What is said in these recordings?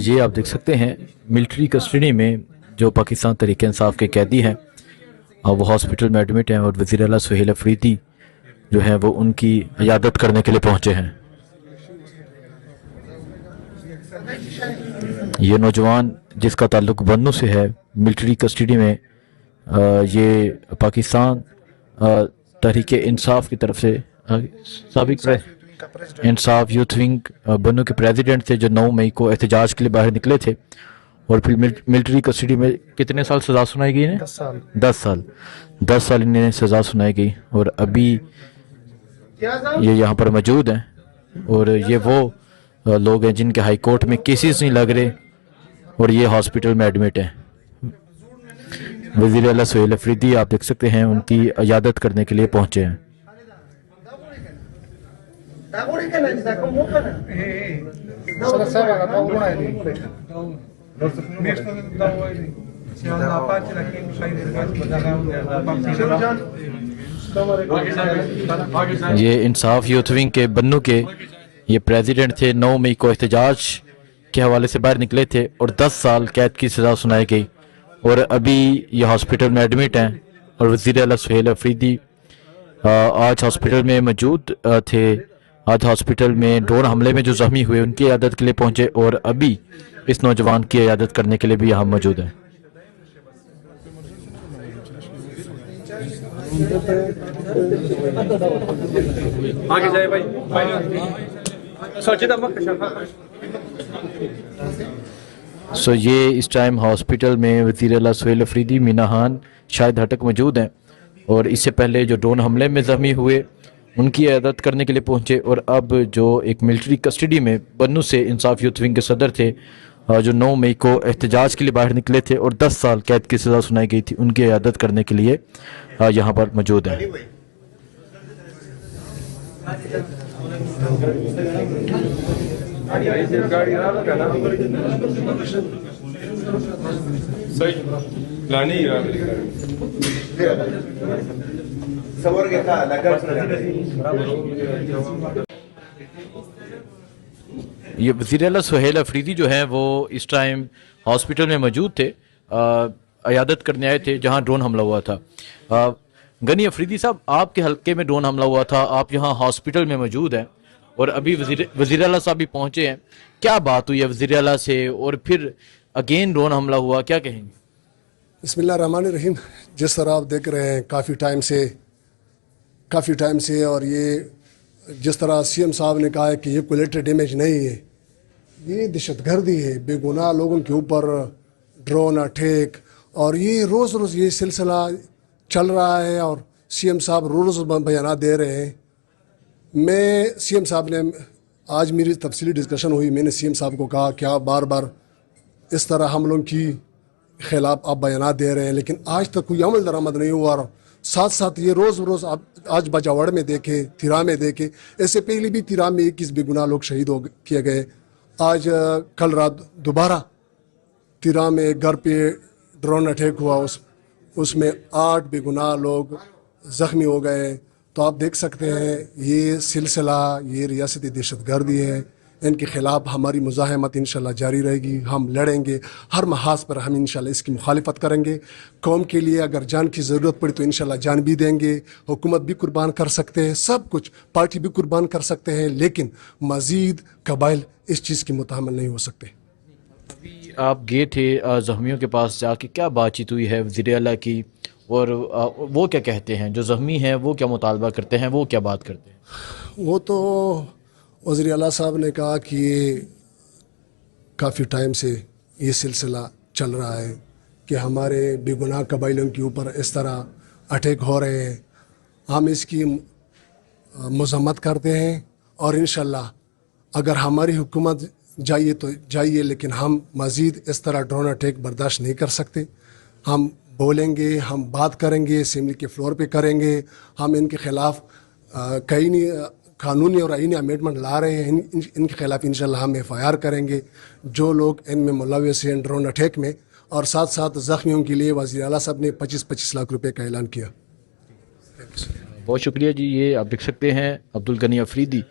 ये आप देख सकते हैं मिलिट्री कस्टडी में जो पाकिस्तान तहरीक इंसाफ के कैदी हैं वो हॉस्पिटल में एडमिट हैं और वज़ीर आला सुहेल अफरीदी जो हैं वो उनकी इयादत करने के लिए पहुंचे हैं। ये नौजवान जिसका ताल्लुक बन्नू से है मिलिट्री कस्टडी में ये पाकिस्तान तहरीक इंसाफ की तरफ से साबिक इंसाफ यूथ विंग बन्नू के प्रेसिडेंट थे जो 9 मई को एहतजाज के लिए बाहर निकले थे और फिर मिलिट्री कस्टडी में कितने साल सज़ा सुनाई गई इन्हें? 10 साल इन्हें सज़ा सुनाई गई और अभी ये यहाँ पर मौजूद हैं और ये वो लोग हैं जिनके हाई कोर्ट में केसेस नहीं लग रहे और ये हॉस्पिटल में एडमिट हैं। वज़ीर आला सुहेल अफरीदी आप देख सकते हैं उनकी इयादत करने के लिए पहुंचे हैं। ये इंसाफ यूथ विंग के बन्नू के ये प्रेसिडेंट थे, 9 मई को एहतजाज के हवाले से बाहर निकले थे और 10 साल कैद की सज़ा सुनाई गई और अभी ये हॉस्पिटल में एडमिट हैं और वज़ीर आला सुहेल अफरीदी आज हॉस्पिटल में मौजूद थे। आज हॉस्पिटल में ड्रोन हमले में जो ज़ख्मी हुए उनकी इयादत के लिए पहुंचे और अभी इस नौजवान की इयादत करने के लिए भी यहाँ मौजूद हैं। आगे जाए भाई सो ये इस टाइम हॉस्पिटल में वज़ीर आला सुहेल अफरीदी, मीना खान, शाहिद हटक मौजूद हैं और इससे पहले जो ड्रोन हमले में ज़ख्मी हुए उनकी इयादत करने के लिए पहुंचे और अब जो एक मिलिट्री कस्टडी में बन्नू से इंसाफ यूथ विंग के सदर थे जो 9 मई को एहतजाज के लिए बाहर निकले थे और 10 साल कैद की सज़ा सुनाई गई थी उनकी इयादत करने के लिए यहाँ पर मौजूद हैं। ये वज़ीर आला सुहेल अफरीदी जो है वो इस टाइम हॉस्पिटल में मौजूद थे, इयादत करने आए थे जहां ड्रोन हमला हुआ था। गनी अफरीदी साहब, आपके हल्के में ड्रोन हमला हुआ था, आप यहाँ हॉस्पिटल में मौजूद हैं और अभी वज़ीर आला साहब भी पहुंचे हैं, क्या बात हुई है वज़ीर आला से और फिर अगेन ड्रोन हमला हुआ, क्या कहेंगे? बिस्मिल्लाह रहमान रहीम। जिस तरह आप देख रहे हैं काफ़ी टाइम से और ये जिस तरह सीएम साहब ने कहा है कि ये कोलेटेड डैमेज नहीं है, ये दहशतगर्दी है, बेगुनाह लोगों के ऊपर ड्रोन अटैक और ये रोज़ रोज़ ये सिलसिला चल रहा है और सीएम साहब रोज़ बयान दे रहे हैं। मैं सीएम साहब ने आज मेरी तफसीली डिस्कशन हुई, मैंने सीएम साहब को कहा कि आप बार बार इस तरह हम लोग की खिलाफ आप बयान दे रहे हैं लेकिन आज तक कोई अमल दरामद नहीं हुआ और साथ साथ ये रोज़ रोज़ आप आज बजावड़ में देखे, तिरा में देखे, ऐसे पहले भी तिरा में 21 बेगुनाह लोग शहीद किए गए। आज कल रात दोबारा तिरा में घर पे ड्रोन अटैक हुआ, उसमें 8 बेगुनाह लोग ज़ख्मी हो गए। तो आप देख सकते हैं ये सिलसिला, ये रियासती दहशतगर्दी है, इनके ख़िलाफ़ हमारी मुज़ाहमत इंशाल्लाह जारी रहेगी। हम लड़ेंगे, हर महाज पर हम इंशाल्लाह इसकी मुखालिफत करेंगे। कौम के लिए अगर जान की ज़रूरत पड़ी तो इंशाल्लाह जान भी देंगे। हुकूमत भी कुर्बान कर सकते हैं, सब कुछ पार्टी भी कुर्बान कर सकते हैं, लेकिन मज़ीद कबाइल इस चीज़ की मुतहम्मिल नहीं हो सकते। अभी आप गए थे ज़ख्मियों के पास जाके, क्या बातचीत हुई है वज़ीर आला की और वो क्या कहते हैं? जो ज़ख्मी हैं वो क्या मुतालबा करते हैं, वो क्या बात करते हैं? वो तो वज़ीर आला साहब ने कहा कि ये काफ़ी टाइम से ये सिलसिला चल रहा है कि हमारे बेगुनाह कबाइलों के ऊपर इस तरह अटैक हो रहे हैं। हम इसकी मज़म्मत करते हैं और इंशाल्लाह अगर हमारी हुकूमत जाइए तो जाइए, लेकिन हम मज़ीद इस तरह ड्रोन अटैक बर्दाश्त नहीं कर सकते। हम बोलेंगे, हम बात करेंगे, असेंबली के फ्लोर पे करेंगे। हम इनके ख़िलाफ़ कई नहीं कानूनी और आईनी अमेंडमेंट ला रहे हैं, इनके ख़िलाफ़ इंशाल्लाह हम FIR करेंगे जो लोग इनमें मुलव्वस हैं ड्रोन अटैक में। और साथ साथ ज़ख्मियों के लिए वज़ीर आला साहब ने 25-25 लाख रुपए का ऐलान किया। बहुत शुक्रिया जी। ये आप देख सकते हैं अब्दुल गनी अफरीदी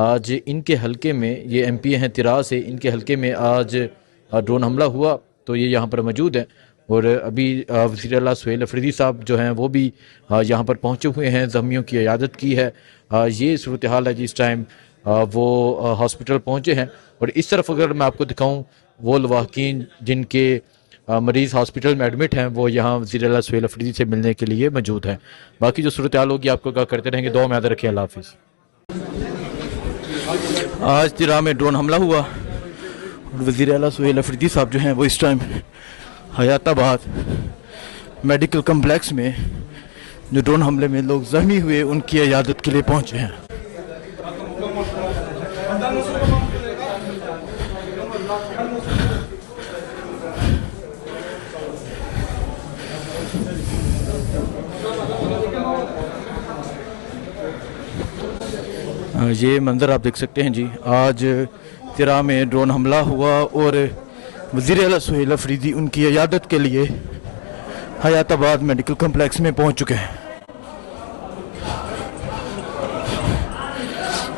आज इनके हलके में, ये एमपी हैं तिरास से, इनके हलके में आज ड्रोन हमला हुआ तो ये यहाँ पर मौजूद हैं। और अभी वज़ीर आला सुहेल अफरीदी साहब जो हैं वो भी यहाँ पर पहुँचे हुए हैं, ज़ख्मियों की इयादत की है। ये सूरत हाल है जी इस टाइम। वो हॉस्पिटल पहुँचे हैं और इस तरफ अगर मैं आपको दिखाऊँ, वो लवाहकीन जिनके मरीज़ हॉस्पिटल में एडमिट हैं वो यहाँ वज़ीर आला सुहेल अफरीदी से मिलने के लिए मौजूद हैं। बाकी जो सूरत हाल होगी आपको क्या करते रहेंगे। दुआ में याद रखें। अल्लाह हाफिज़। आज तिरा में ड्रोन हमला हुआ और वज़ीर आला सुहेल अफरीदी साहब जो हैं वो इस टाइम हयाताबाद मेडिकल कम्प्लेक्स में जो ड्रोन हमले में लोग ज़ख्मी हुए उनकी इयादत के लिए पहुँचे हैं। ये मंज़र आप देख सकते हैं जी। आज तिरा में ड्रोन हमला हुआ और वज़ीर आला सुहेल अफरीदी उनकी इयादत के लिए हयाताबाद मेडिकल कम्प्लेक्स में पहुंच चुके हैं।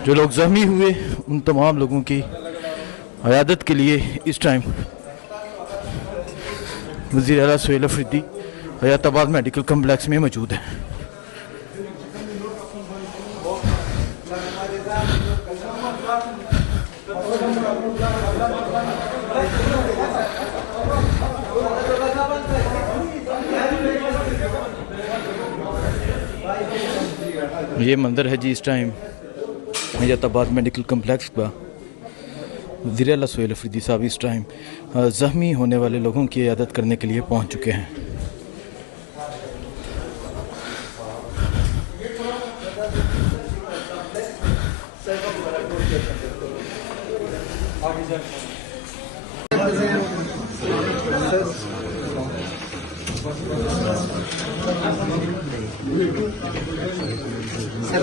जो लोग ज़ख्मी हुए उन तमाम लोगों की इयादत के लिए इस टाइम वज़ीर आला सुहेल अफरीदी हयाताबाद मेडिकल कम्प्लेक्स में मौजूद हैं। ये मंदिर है जी इस टाइम हयाताबाद मेडिकल कम्प्लेक्स का। वज़ीर आला सुहेल अफरीदी साहब इस टाइम ज़ख्मी होने वाले लोगों की इयादत करने के लिए पहुंच चुके हैं। Sir,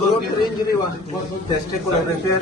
broken injury testicular repair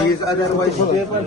he is otherwise stable.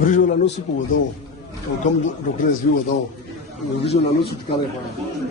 Original anuncio pudo, o como do Brasil do original anuncio que cara